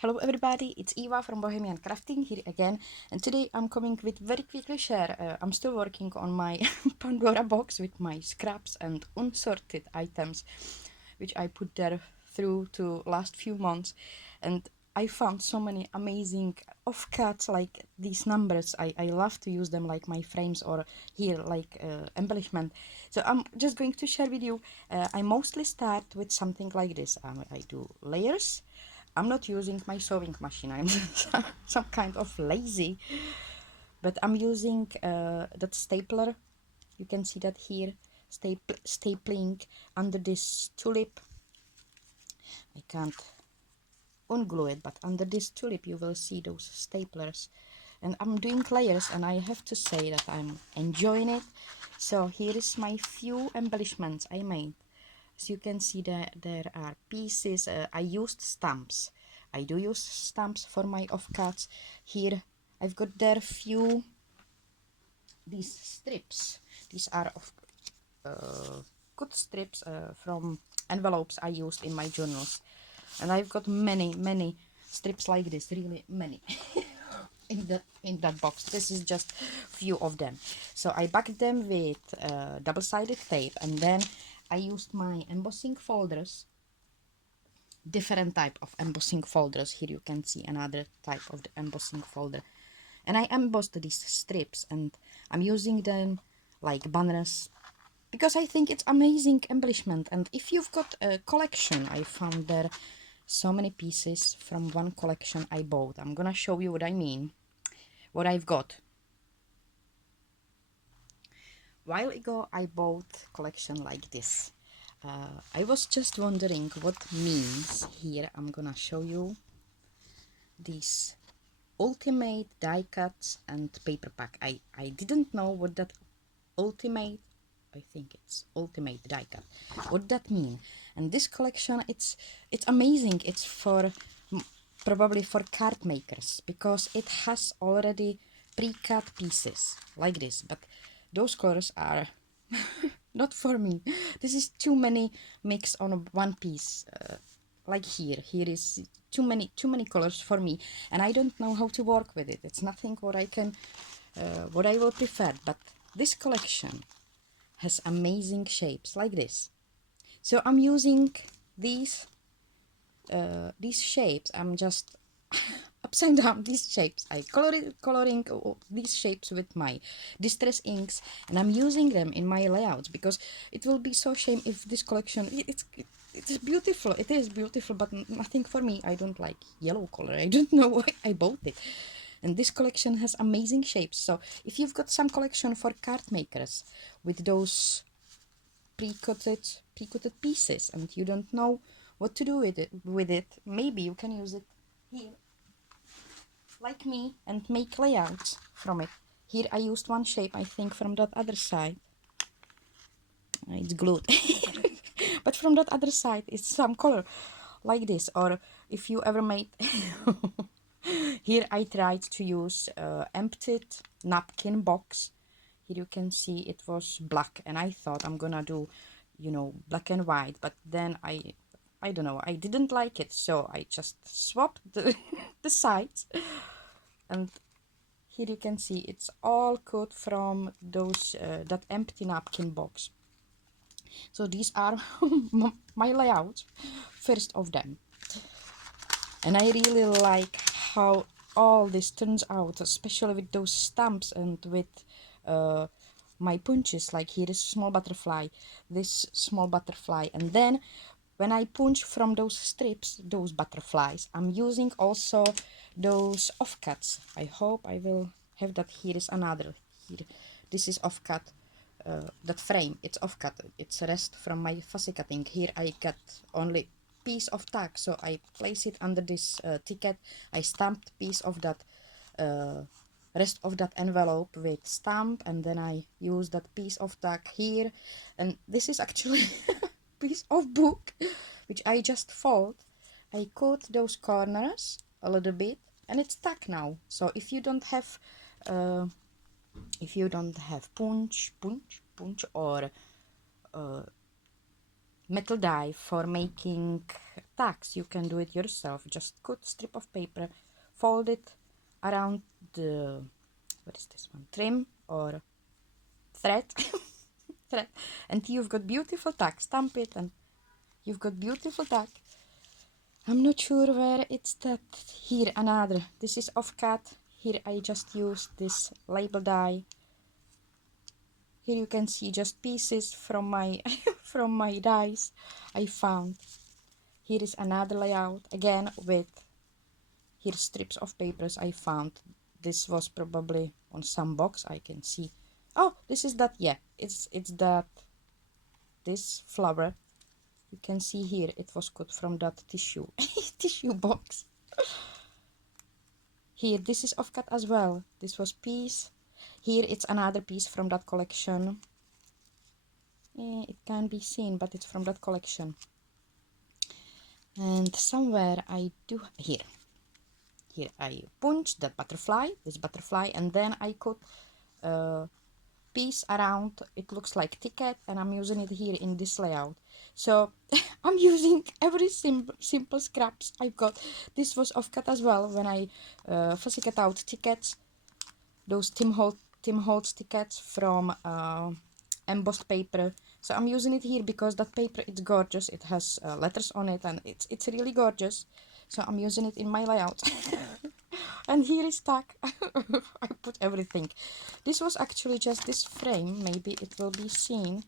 Hello everybody, it's Eva from Bohemian Crafting here again, and today I'm coming with very quickly share. I'm still working on my Pandora box with my scraps and unsorted items, which I put there through to last few months, and I found so many amazing offcuts like these numbers. I love to use them like my frames or here like embellishment. So I'm just going to share with you. I mostly start with something like this. I do layers. I'm not using my sewing machine. I'm some kind of lazy, but I'm using that stapler. You can see that here, stapling under this tulip. I can't unglue it, but under this tulip you will see those staplers. And I'm doing layers, and I have to say that I'm enjoying it. So here is my few embellishments I made. As you can see, there are pieces. I used stamps. I do use stamps for my offcuts. Here I've got there few these strips. These are of good strips from envelopes I used in my journals, and I've got many strips like this, really many. in that box. This is just few of them. So I backed them with double-sided tape, and then I used my embossing folders, different type of embossing folders. Here you can see another type of the embossing folder, and I embossed these strips, and I'm using them like banners because I think it's amazing embellishment. And if you've got a collection, I found there so many pieces from one collection I bought. I'm gonna show you what I mean, what I've got. While ago I bought collection like this. I was just wondering what means. Here I'm gonna show you these ultimate die cuts and paper pack. I didn't know what that ultimate, I think it's ultimate die cut, what that mean. And this collection, it's amazing. It's for probably for card makers, because it has already pre-cut pieces like this, but those colors are not for me. This is too many mix on one piece. Like here is too many colors for me, and I don't know how to work with it. It's nothing what I can what I will prefer. But this collection has amazing shapes like this, so I'm using these shapes. I'm just upside down these shapes. I coloring these shapes with my distress inks, and I'm using them in my layouts, because it will be so shame if this collection, it's beautiful. It is beautiful, but nothing for me. I don't like yellow color. I don't know why I bought it. And this collection has amazing shapes. So if you've got some collection for card makers with those pre-cutted pieces, and you don't know what to do with it, maybe you can use it here like me and make layouts from it. Here I used one shape, I think, from that other side. It's glued. But from that other side it's some color like this. Or if you ever made here I tried to use emptied napkin box. Here you can see it was black, and I thought I'm gonna do, you know, black and white, but then I don't know, I didn't like it, so I just swapped the sides. And here you can see it's all cut from those that empty napkin box. So these are my layouts, first of them. And I really like how all this turns out, especially with those stamps and with my punches. Like here is small butterfly, this small butterfly, and then when I punch from those strips, those butterflies, I'm using also those offcuts. I hope I will have that. Here is another. Here, this is offcut. That frame, it's offcut. It's a rest from my fussy cutting. Here I got only piece of tack, so I place it under this ticket. I stamped piece of that rest of that envelope with stamp, and then I use that piece of tack here. And this is actually piece of book which I just fold. I cut those corners a little bit, and it's stuck now. So if you don't have punch or metal die for making tags, you can do it yourself. Just cut strip of paper, fold it around the, what is this one, trim or thread, thread, and you've got beautiful tag. Stamp it and you've got beautiful tag. I'm not sure where it's that. Here another, this is offcut. Here I just used this label die. Here you can see just pieces from my from my dies I found. Here is another layout again with here strips of papers I found. This was probably on some box I can see. Oh, this is that, yeah, it's that, this flower. You can see here it was cut from that tissue tissue box. Here this is offcut as well. This was piece. Here it's another piece from that collection. It can be seen, but it's from that collection. And somewhere I do here I punched that butterfly, this butterfly, and then I cut a piece around. It looks like ticket, and I'm using it here in this layout. So I'm using every simple scraps I've got. This was offcut as well when I fussy cut out tickets, those Tim Holtz tickets from embossed paper. So I'm using it here because that paper, it's gorgeous. It has letters on it, and it's really gorgeous. So I'm using it in my layout. And here is tag. I put everything. This was actually just this frame. Maybe it will be seen.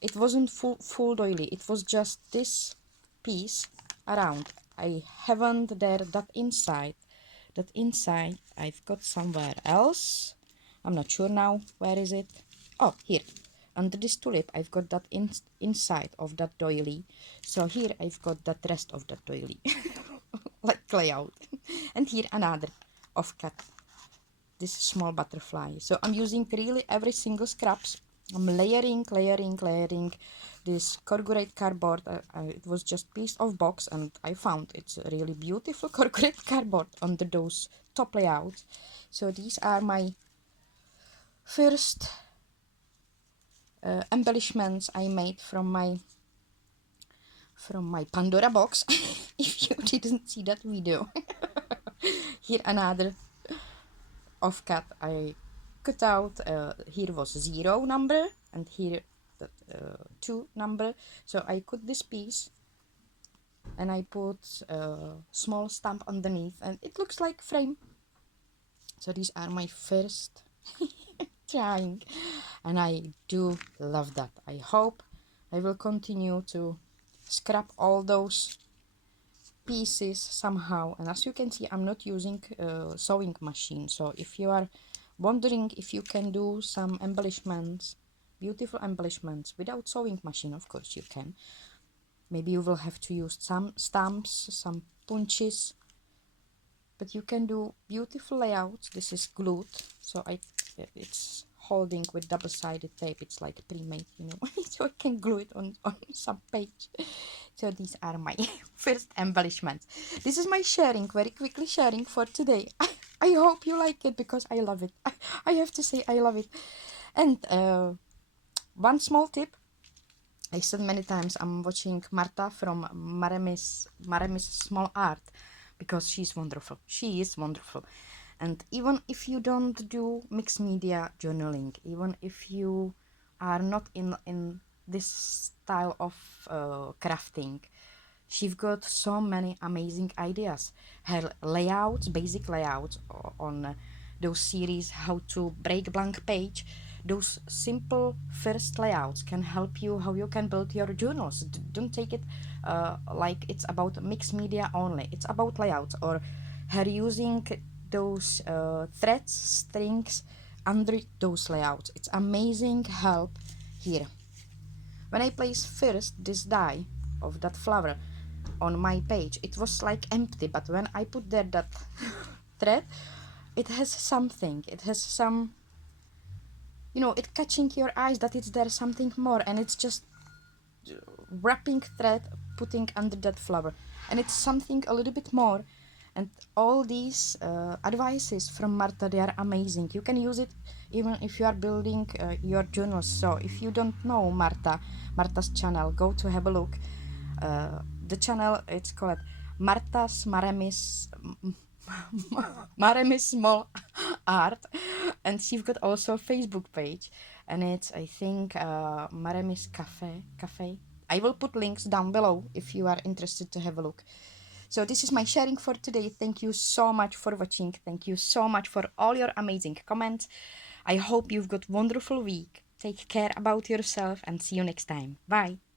It wasn't full doily. It was just this piece around. I haven't there that inside. That inside I've got somewhere else. I'm not sure now. Where is it? Oh, here. Under this tulip, I've got that inside of that doily. So here I've got that rest of that doily. Like layout. And here another offcut. This small butterfly. So I'm using really every single scraps. I'm layering this corrugated cardboard. It was just piece of box, and I found it's a really beautiful corrugated cardboard under those top layouts. So these are my first embellishments I made from my Pandora box. If you didn't see that video. Here another offcut I cut out. Here was 0 number, and here the 2 number. So I cut this piece and I put a small stamp underneath, and it looks like frame. So these are my first trying, and I do love that. I hope I will continue to scrap all those pieces somehow. And as you can see, I'm not using a sewing machine. So if you are wondering if you can do some embellishments, beautiful embellishments without sewing machine, of course you can. Maybe you will have to use some stamps, some punches, but you can do beautiful layouts. This is glued, so it's holding with double-sided tape. It's like pre-made, you know. So I can glue it on some page. So these are my first embellishments. This is my sharing, very quickly sharing for today. I hope you like it, because I love it. I have to say I love it. And one small tip. I said many times I'm watching Marta from Maramis Small Art, because she's wonderful. She is wonderful. And even if you don't do mixed media journaling, even if you are not in this style of crafting, she's got so many amazing ideas. Her layouts, basic layouts on those series, how to break blank page, those simple first layouts can help you how you can build your journals. Don't take it like it's about mixed media only. It's about layouts, or her using those threads, strings under those layouts. It's amazing help here. When I place first this die of that flower on my page, it was like empty, but when I put there that thread, it has something. It has some, you know, it catching your eyes that it's there something more, and it's just wrapping thread, putting under that flower, and it's something a little bit more. And all these advices from Marta, they are amazing. You can use it even if you are building your journals. So if you don't know Marta's channel, go to have a look. the channel, it's called Marta's Maremis Small Art, and she's got also a Facebook page, and it's, I think, Maremis Cafe. I will put links down below if you are interested to have a look. So this is my sharing for today. Thank you so much for watching. Thank you so much for all your amazing comments. I hope you've got wonderful week. Take care about yourself and see you next time. Bye.